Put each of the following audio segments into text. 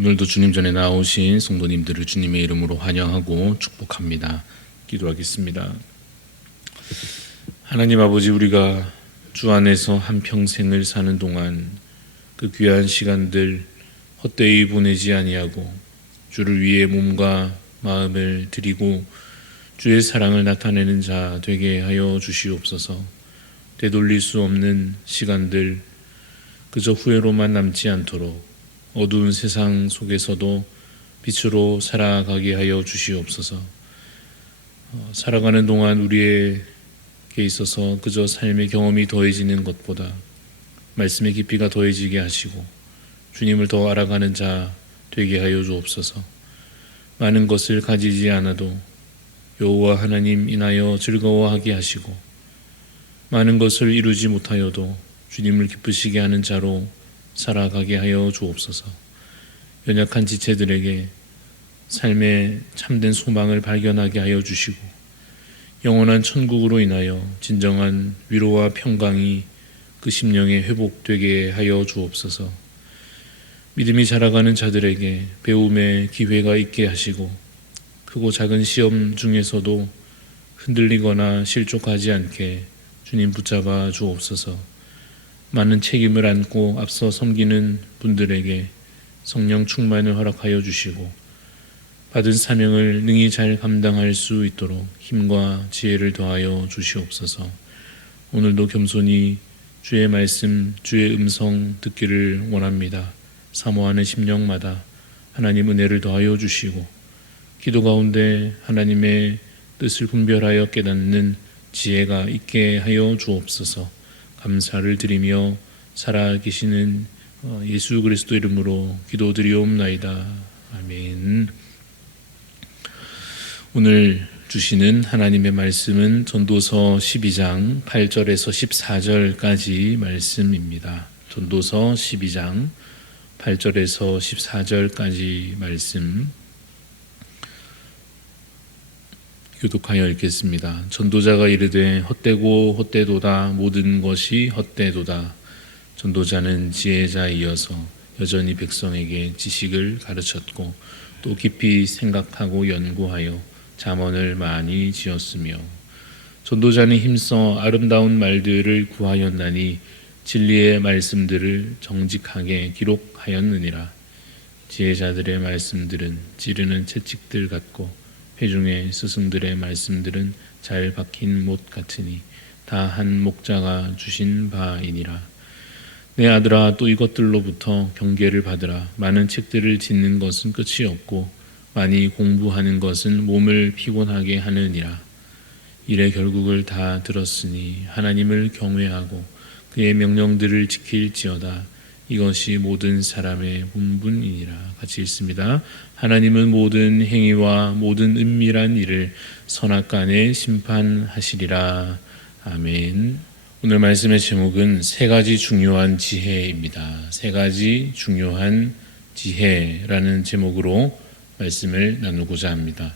오늘도 주님 전에 나오신 성도님들을 주님의 이름으로 환영하고 축복합니다. 기도하겠습니다. 하나님 아버지, 우리가 주 안에서 한평생을 사는 동안 그 귀한 시간들 헛되이 보내지 아니하고 주를 위해 몸과 마음을 드리고 주의 사랑을 나타내는 자 되게 하여 주시옵소서. 되돌릴 수 없는 시간들 그저 후회로만 남지 않도록 어두운 세상 속에서도 빛으로 살아가게 하여 주시옵소서. 살아가는 동안 우리에게 있어서 그저 삶의 경험이 더해지는 것보다 말씀의 깊이가 더해지게 하시고 주님을 더 알아가는 자 되게 하여 주옵소서. 많은 것을 가지지 않아도 여호와 하나님 인하여 즐거워하게 하시고 많은 것을 이루지 못하여도 주님을 기쁘시게 하는 자로 살아가게 하여 주옵소서. 연약한 지체들에게 삶의 참된 소망을 발견하게 하여 주시고 영원한 천국으로 인하여 진정한 위로와 평강이 그 심령에 회복되게 하여 주옵소서. 믿음이 자라가는 자들에게 배움의 기회가 있게 하시고 크고 작은 시험 중에서도 흔들리거나 실족하지 않게 주님 붙잡아 주옵소서. 많은 책임을 안고 앞서 섬기는 분들에게 성령 충만을 허락하여 주시고 받은 사명을 능히 잘 감당할 수 있도록 힘과 지혜를 더하여 주시옵소서. 오늘도 겸손히 주의 말씀, 주의 음성 듣기를 원합니다. 사모하는 심령마다 하나님 은혜를 더하여 주시고 기도 가운데 하나님의 뜻을 분별하여 깨닫는 지혜가 있게 하여 주옵소서. 감사를 드리며 살아계시는 예수 그리스도 이름으로 기도드리옵나이다. 아멘. 오늘 주시는 하나님의 말씀은 전도서 12장 8절에서 14절까지 말씀입니다. 전도서 12장 8절에서 14절까지 말씀 교독하여 읽겠습니다. 전도자가 이르되 헛되고 헛되도다 모든 것이 헛되도다. 전도자는 지혜자이어서 여전히 백성에게 지식을 가르쳤고 또 깊이 생각하고 연구하여 잠언을 많이 지었으며 전도자는 힘써 아름다운 말들을 구하였나니 진리의 말씀들을 정직하게 기록하였느니라. 지혜자들의 말씀들은 찌르는 채찍들 같고 회중의 스승들의 말씀들은 잘 박힌 못 같으니 다 한 목자가 주신 바이니라. 내 아들아, 또 이것들로부터 경계를 받으라. 많은 책들을 짓는 것은 끝이 없고 많이 공부하는 것은 몸을 피곤하게 하느니라. 일의 결국을 다 들었으니 하나님을 경외하고 그의 명령들을 지킬지어다. 이것이 모든 사람의 본분이니라. 같이 읽습니다. 하나님은 모든 행위와 모든 은밀한 일을 선악간에 심판하시리라. 아멘. 오늘 말씀의 제목은 세 가지 중요한 지혜입니다. 세 가지 중요한 지혜라는 제목으로 말씀을 나누고자 합니다.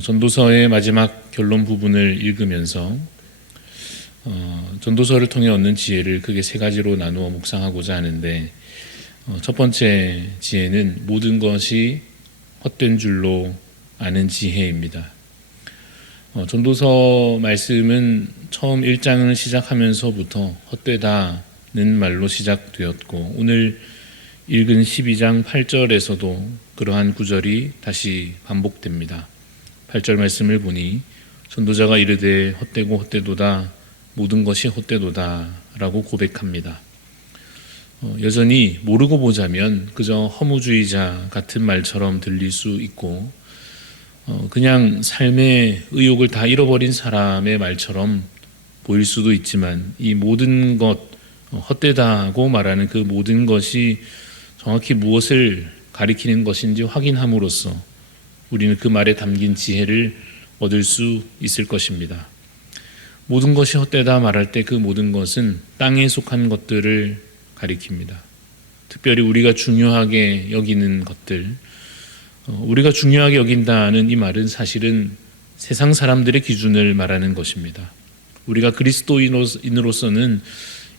전도서의 마지막 결론 부분을 읽으면서 전도서를 통해 얻는 지혜를 크게 세 가지로 나누어 묵상하고자 하는데 첫 번째 지혜는 모든 것이 헛된 줄로 아는 지혜입니다. 전도서 말씀은 처음 1장을 시작하면서부터 헛되다는 말로 시작되었고 오늘 읽은 12장 8절에서도 그러한 구절이 다시 반복됩니다. 8절 말씀을 보니 전도자가 이르되 헛되고 헛되도다 모든 것이 헛되도다 라고 고백합니다. 여전히 모르고 보자면 그저 허무주의자 같은 말처럼 들릴 수 있고 그냥 삶의 의욕을 다 잃어버린 사람의 말처럼 보일 수도 있지만 이 모든 것 헛되다고 말하는 그 모든 것이 정확히 무엇을 가리키는 것인지 확인함으로써 우리는 그 말에 담긴 지혜를 얻을 수 있을 것입니다. 모든 것이 헛되다 말할 때 그 모든 것은 땅에 속한 것들을 가리킵니다. 특별히 우리가 중요하게 여기는 것들, 우리가 중요하게 여긴다는 이 말은 사실은 세상 사람들의 기준을 말하는 것입니다. 우리가 그리스도인으로서는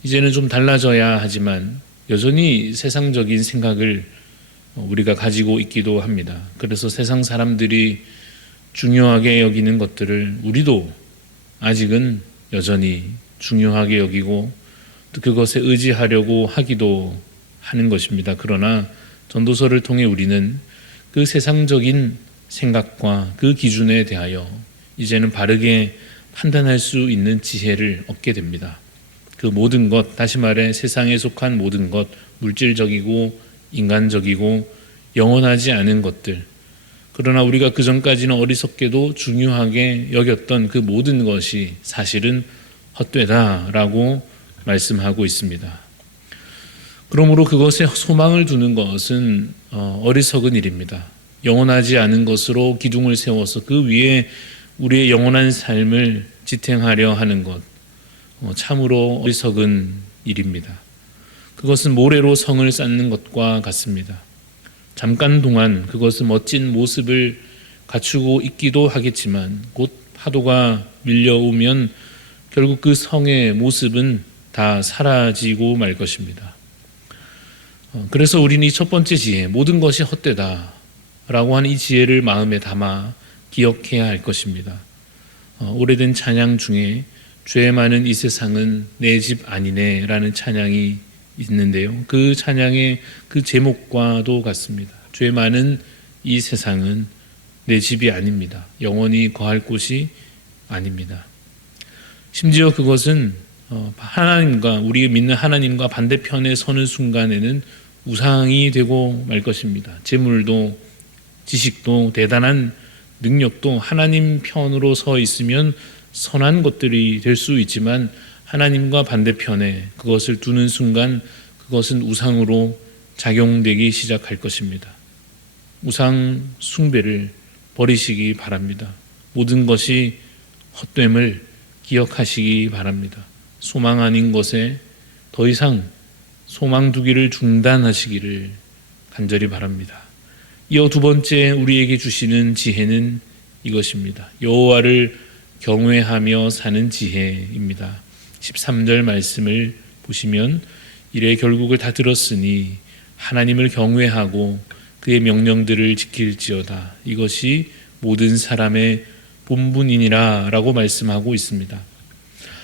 이제는 좀 달라져야 하지만 여전히 세상적인 생각을 우리가 가지고 있기도 합니다. 그래서 세상 사람들이 중요하게 여기는 것들을 우리도 아직은 여전히 중요하게 여기고 또 그것에 의지하려고 하기도 하는 것입니다. 그러나 전도서를 통해 우리는 그 세상적인 생각과 그 기준에 대하여 이제는 바르게 판단할 수 있는 지혜를 얻게 됩니다. 그 모든 것, 다시 말해 세상에 속한 모든 것, 물질적이고 인간적이고 영원하지 않은 것들, 그러나 우리가 그전까지는 어리석게도 중요하게 여겼던 그 모든 것이 사실은 헛되다라고 말씀하고 있습니다. 그러므로 그것에 소망을 두는 것은 어리석은 일입니다. 영원하지 않은 것으로 기둥을 세워서 그 위에 우리의 영원한 삶을 지탱하려 하는 것, 참으로 어리석은 일입니다. 그것은 모래로 성을 쌓는 것과 같습니다. 잠깐 동안 그것은 멋진 모습을 갖추고 있기도 하겠지만 곧 파도가 밀려오면 결국 그 성의 모습은 다 사라지고 말 것입니다. 그래서 우리는 이 첫 번째 지혜, 모든 것이 헛되다 라고 하는 이 지혜를 마음에 담아 기억해야 할 것입니다. 오래된 찬양 중에 죄 많은 이 세상은 내 집 아니네 라는 찬양이 있는데요. 그 찬양의 그 제목과도 같습니다. 죄 많은 이 세상은 내 집이 아닙니다. 영원히 거할 곳이 아닙니다. 심지어 그것은 하나님과, 우리 믿는 하나님과 반대편에 서는 순간에는 우상이 되고 말 것입니다. 재물도 지식도 대단한 능력도 하나님 편으로 서 있으면 선한 것들이 될 수 있지만 하나님과 반대편에 그것을 두는 순간 그것은 우상으로 작용되기 시작할 것입니다. 우상 숭배를 버리시기 바랍니다. 모든 것이 헛됨을 기억하시기 바랍니다. 소망 아닌 것에 더 이상 소망 두기를 중단하시기를 간절히 바랍니다. 이어 두 번째 우리에게 주시는 지혜는 이것입니다. 여호와를 경외하며 사는 지혜입니다. 13절 말씀을 보시면 이래 결국을 다 들었으니 하나님을 경외하고 그의 명령들을 지킬지어다. 이것이 모든 사람의 본분이니라 라고 말씀하고 있습니다.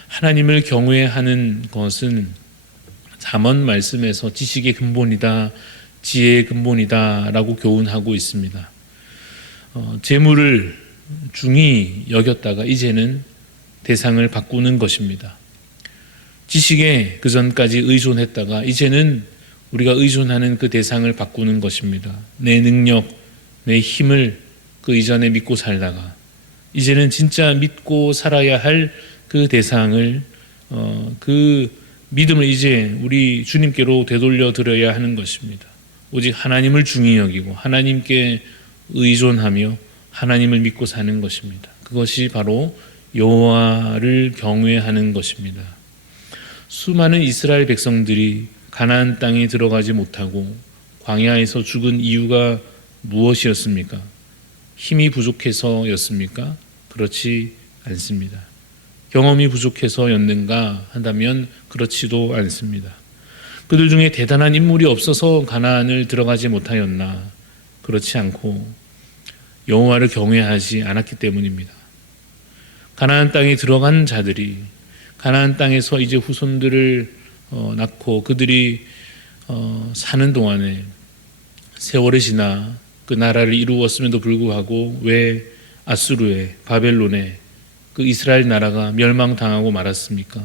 하나님을 경외하는 것은 잠언 말씀에서 지식의 근본이다, 지혜의 근본이다 라고 교훈하고 있습니다. 재물을 중히 여겼다가 이제는 대상을 바꾸는 것입니다. 지식에 그전까지 의존했다가 이제는 우리가 의존하는 그 대상을 바꾸는 것입니다. 내 능력, 내 힘을 그 이전에 믿고 살다가 이제는 진짜 믿고 살아야 할 그 대상을 그 믿음을 이제 우리 주님께로 되돌려 드려야 하는 것입니다. 오직 하나님을 중히 여기고 하나님께 의존하며 하나님을 믿고 사는 것입니다. 그것이 바로 여호와를 경외하는 것입니다. 수많은 이스라엘 백성들이 가나안 땅에 들어가지 못하고 광야에서 죽은 이유가 무엇이었습니까? 힘이 부족해서였습니까? 그렇지 않습니다. 경험이 부족해서였는가 한다면 그렇지도 않습니다. 그들 중에 대단한 인물이 없어서 가나안을 들어가지 못하였나? 그렇지 않고 여호와를 경외하지 않았기 때문입니다. 가나안 땅에 들어간 자들이 가나안 땅에서 이제 후손들을 낳고 그들이 사는 동안에 세월이 지나 그 나라를 이루었음에도 불구하고 왜 아수르에 바벨론에 그 이스라엘 나라가 멸망당하고 말았습니까?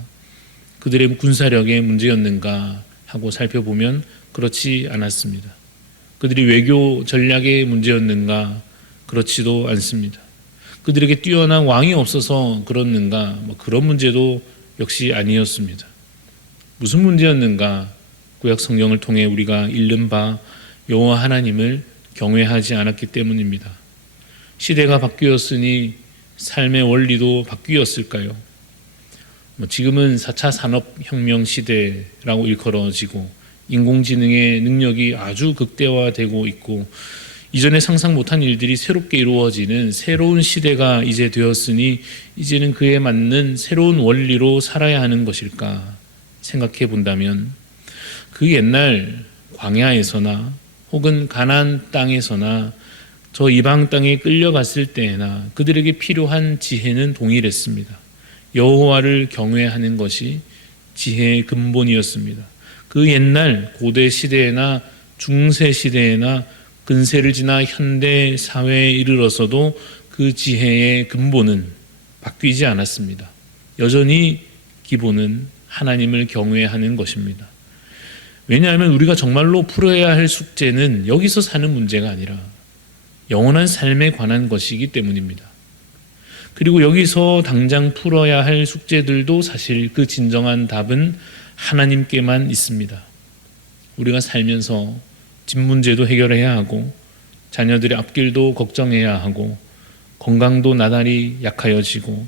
그들의 군사력의 문제였는가 하고 살펴보면 그렇지 않았습니다. 그들이 외교 전략의 문제였는가? 그렇지도 않습니다. 그들에게 뛰어난 왕이 없어서 그렇는가? 그런 문제도 역시 아니었습니다. 무슨 문제였는가? 구약 성경을 통해 우리가 읽는 바 여호와 하나님을 경외하지 않았기 때문입니다. 시대가 바뀌었으니 삶의 원리도 바뀌었을까요? 지금은 4차 산업혁명 시대라고 일컬어지고 인공지능의 능력이 아주 극대화되고 있고 이전에 상상 못한 일들이 새롭게 이루어지는 새로운 시대가 이제 되었으니 이제는 그에 맞는 새로운 원리로 살아야 하는 것일까 생각해 본다면 그 옛날 광야에서나 혹은 가나안 땅에서나 저 이방 땅에 끌려갔을 때에나 그들에게 필요한 지혜는 동일했습니다. 여호와를 경외하는 것이 지혜의 근본이었습니다. 그 옛날 고대 시대에나 중세 시대에나 근세를 지나 현대 사회에 이르러서도 그 지혜의 근본은 바뀌지 않았습니다. 여전히 기본은 하나님을 경외하는 것입니다. 왜냐하면 우리가 정말로 풀어야 할 숙제는 여기서 사는 문제가 아니라 영원한 삶에 관한 것이기 때문입니다. 그리고 여기서 당장 풀어야 할 숙제들도 사실 그 진정한 답은 하나님께만 있습니다. 우리가 살면서 집 문제도 해결해야 하고 자녀들의 앞길도 걱정해야 하고 건강도 나날이 약하여지고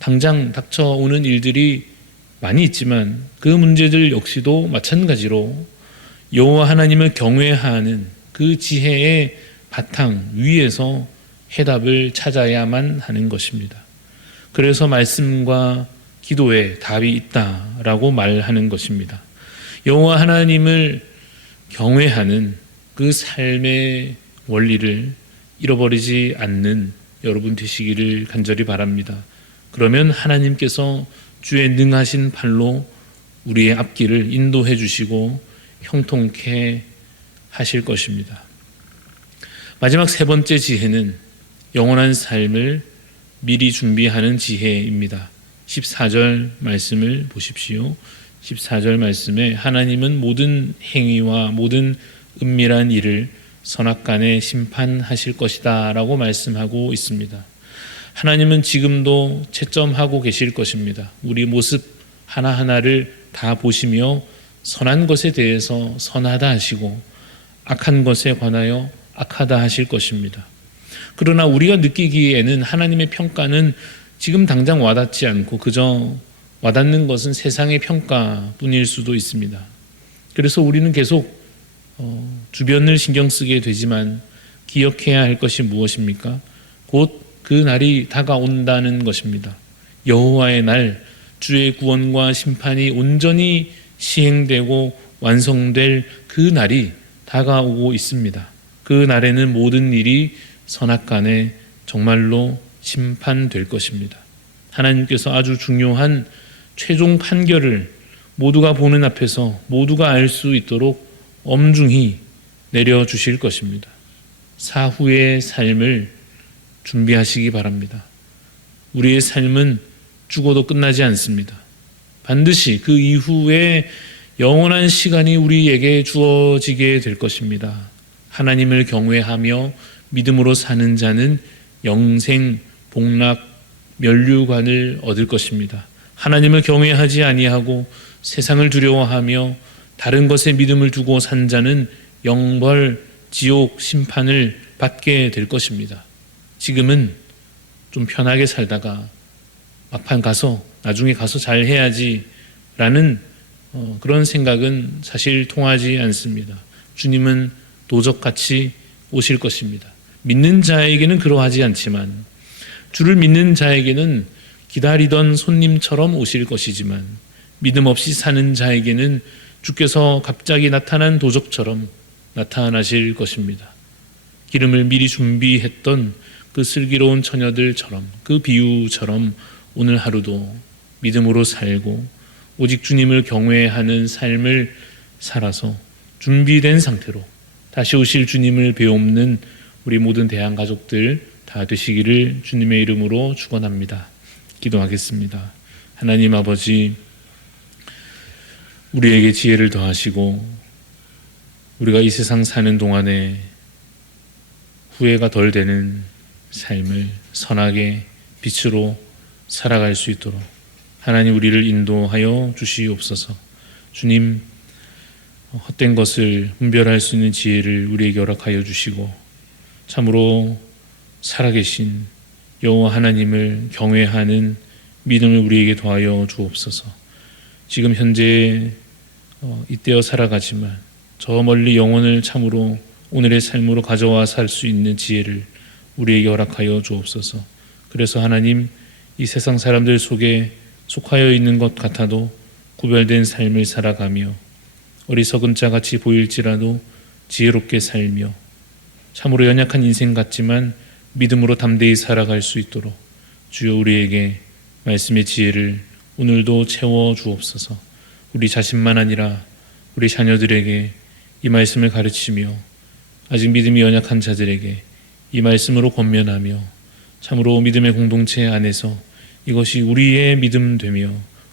당장 닥쳐오는 일들이 많이 있지만 그 문제들 역시도 마찬가지로 여호와 하나님을 경외하는 그 지혜의 바탕 위에서 해답을 찾아야만 하는 것입니다. 그래서 말씀과 기도에 답이 있다라고 말하는 것입니다. 여호와 하나님을 경외하는 그 삶의 원리를 잃어버리지 않는 여러분 되시기를 간절히 바랍니다. 그러면 하나님께서 주의 능하신 팔로 우리의 앞길을 인도해 주시고 형통케 하실 것입니다. 마지막 세 번째 지혜는 영원한 삶을 미리 준비하는 지혜입니다. 14절 말씀을 보십시오. 14절 말씀에 하나님은 모든 행위와 모든 은밀한 일을 선악간에 심판하실 것이다 라고 말씀하고 있습니다. 하나님은 지금도 채점하고 계실 것입니다. 우리 모습 하나하나를 다 보시며 선한 것에 대해서 선하다 하시고 악한 것에 관하여 악하다 하실 것입니다. 그러나 우리가 느끼기에는 하나님의 평가는 지금 당장 와닿지 않고 그저 와닿는 것은 세상의 평가뿐일 수도 있습니다. 그래서 우리는 계속 주변을 신경 쓰게 되지만 기억해야 할 것이 무엇입니까? 곧 그 날이 다가온다는 것입니다. 여호와의 날, 주의 구원과 심판이 온전히 시행되고 완성될 그 날이 다가오고 있습니다. 그 날에는 모든 일이 선악간에 정말로 심판될 것입니다. 하나님께서 아주 중요한 최종 판결을 모두가 보는 앞에서 모두가 알 수 있도록 엄중히 내려주실 것입니다. 사후의 삶을 준비하시기 바랍니다. 우리의 삶은 죽어도 끝나지 않습니다. 반드시 그 이후에 영원한 시간이 우리에게 주어지게 될 것입니다. 하나님을 경외하며 믿음으로 사는 자는 영생, 복락, 면류관을 얻을 것입니다. 하나님을 경외하지 아니하고 세상을 두려워하며 다른 것에 믿음을 두고 산 자는 영벌, 지옥, 심판을 받게 될 것입니다. 지금은 좀 편하게 살다가 막판 가서 나중에 가서 잘 해야지 라는 그런 생각은 사실 통하지 않습니다. 주님은 도적같이 오실 것입니다. 믿는 자에게는 그러하지 않지만 주를 믿는 자에게는 기다리던 손님처럼 오실 것이지만 믿음 없이 사는 자에게는 주께서 갑자기 나타난 도적처럼 나타나실 것입니다. 기름을 미리 준비했던 그 슬기로운 처녀들처럼 그 비유처럼 오늘 하루도 믿음으로 살고 오직 주님을 경외하는 삶을 살아서 준비된 상태로 다시 오실 주님을 배움는 우리 모든 대한 가족들 다 되시기를 주님의 이름으로 축원합니다. 기도하겠습니다. 하나님 아버지, 우리에게 지혜를 더하시고 우리가 이 세상 사는 동안에 후회가 덜 되는 삶을 선하게 빛으로 살아갈 수 있도록 하나님 우리를 인도하여 주시옵소서. 주님, 헛된 것을 분별할 수 있는 지혜를 우리에게 허락하여 주시고 참으로 살아계신 여호와 하나님을 경외하는 믿음을 우리에게 더하여 주옵소서. 지금 현재 이때어 살아가지만 저 멀리 영혼을 참으로 오늘의 삶으로 가져와 살 수 있는 지혜를 우리에게 허락하여 주옵소서. 그래서 하나님, 이 세상 사람들 속에 속하여 있는 것 같아도 구별된 삶을 살아가며 어리석은 자같이 보일지라도 지혜롭게 살며 참으로 연약한 인생 같지만 믿음으로 담대히 살아갈 수 있도록 주여 우리에게 말씀의 지혜를 오늘도 채워 주옵소서. 우리 자신만 아니라 우리 자녀들에게 이 말씀을 가르치며 아직 믿음이 연약한 자들에게 이 말씀으로 권면하며 참으로 믿음의 공동체 안에서 이것이 우리의 믿음 되며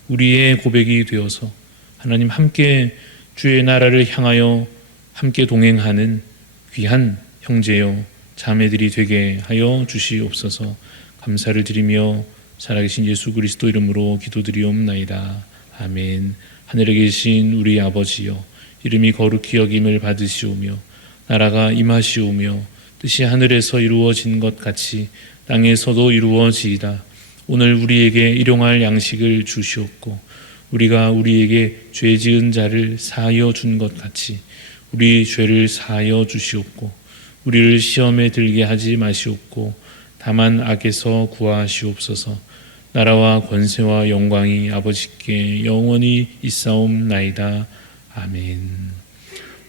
우리의 고백이 되어서 하나님 함께 주의 나라를 향하여 함께 동행하는 귀한 형제요 자매들이 되게 하여 주시옵소서. 감사를 드리며 살아계신 예수 그리스도 이름으로 기도드리옵나이다. 아멘. 하늘에 계신 우리 아버지여, 이름이 거룩히 여김을 받으시오며 나라가 임하시오며 뜻이 하늘에서 이루어진 것 같이 땅에서도 이루어지이다. 오늘 우리에게 일용할 양식을 주시옵고 우리가 우리에게 죄 지은 자를 사하여 준 것 같이 우리 죄를 사하여 주시옵고 우리를 시험에 들게 하지 마시옵고 다만 악에서 구하시옵소서. 나라와 권세와 영광이 아버지께 영원히 있사옵나이다. 아멘.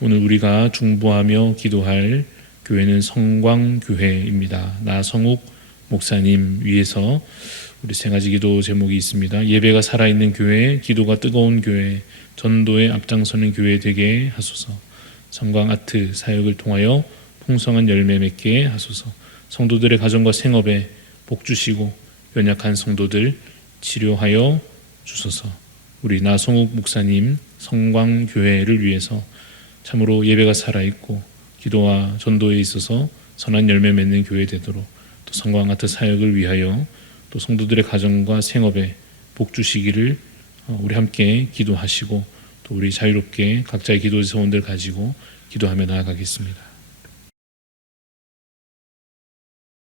오늘 우리가 중보하며 기도할 교회는 성광교회입니다. 나성욱 목사님 위해서 우리 세 가지 기도 제목이 있습니다. 예배가 살아있는 교회, 기도가 뜨거운 교회, 전도에 앞장서는 교회 되게 하소서. 성광 아트 사역을 통하여 풍성한 열매 맺게 하소서. 성도들의 가정과 생업에 복 주시고 연약한 성도들 치료하여 주소서. 우리 나성욱 목사님 성광교회를 위해서 참으로 예배가 살아있고 기도와 전도에 있어서 선한 열매 맺는 교회 되도록 또 성광 아트 사역을 위하여 또 성도들의 가정과 생업에 복 주시기를 우리 함께 기도하시고 또 우리 자유롭게 각자의 기도 소원들 가지고 기도하며 나아가겠습니다.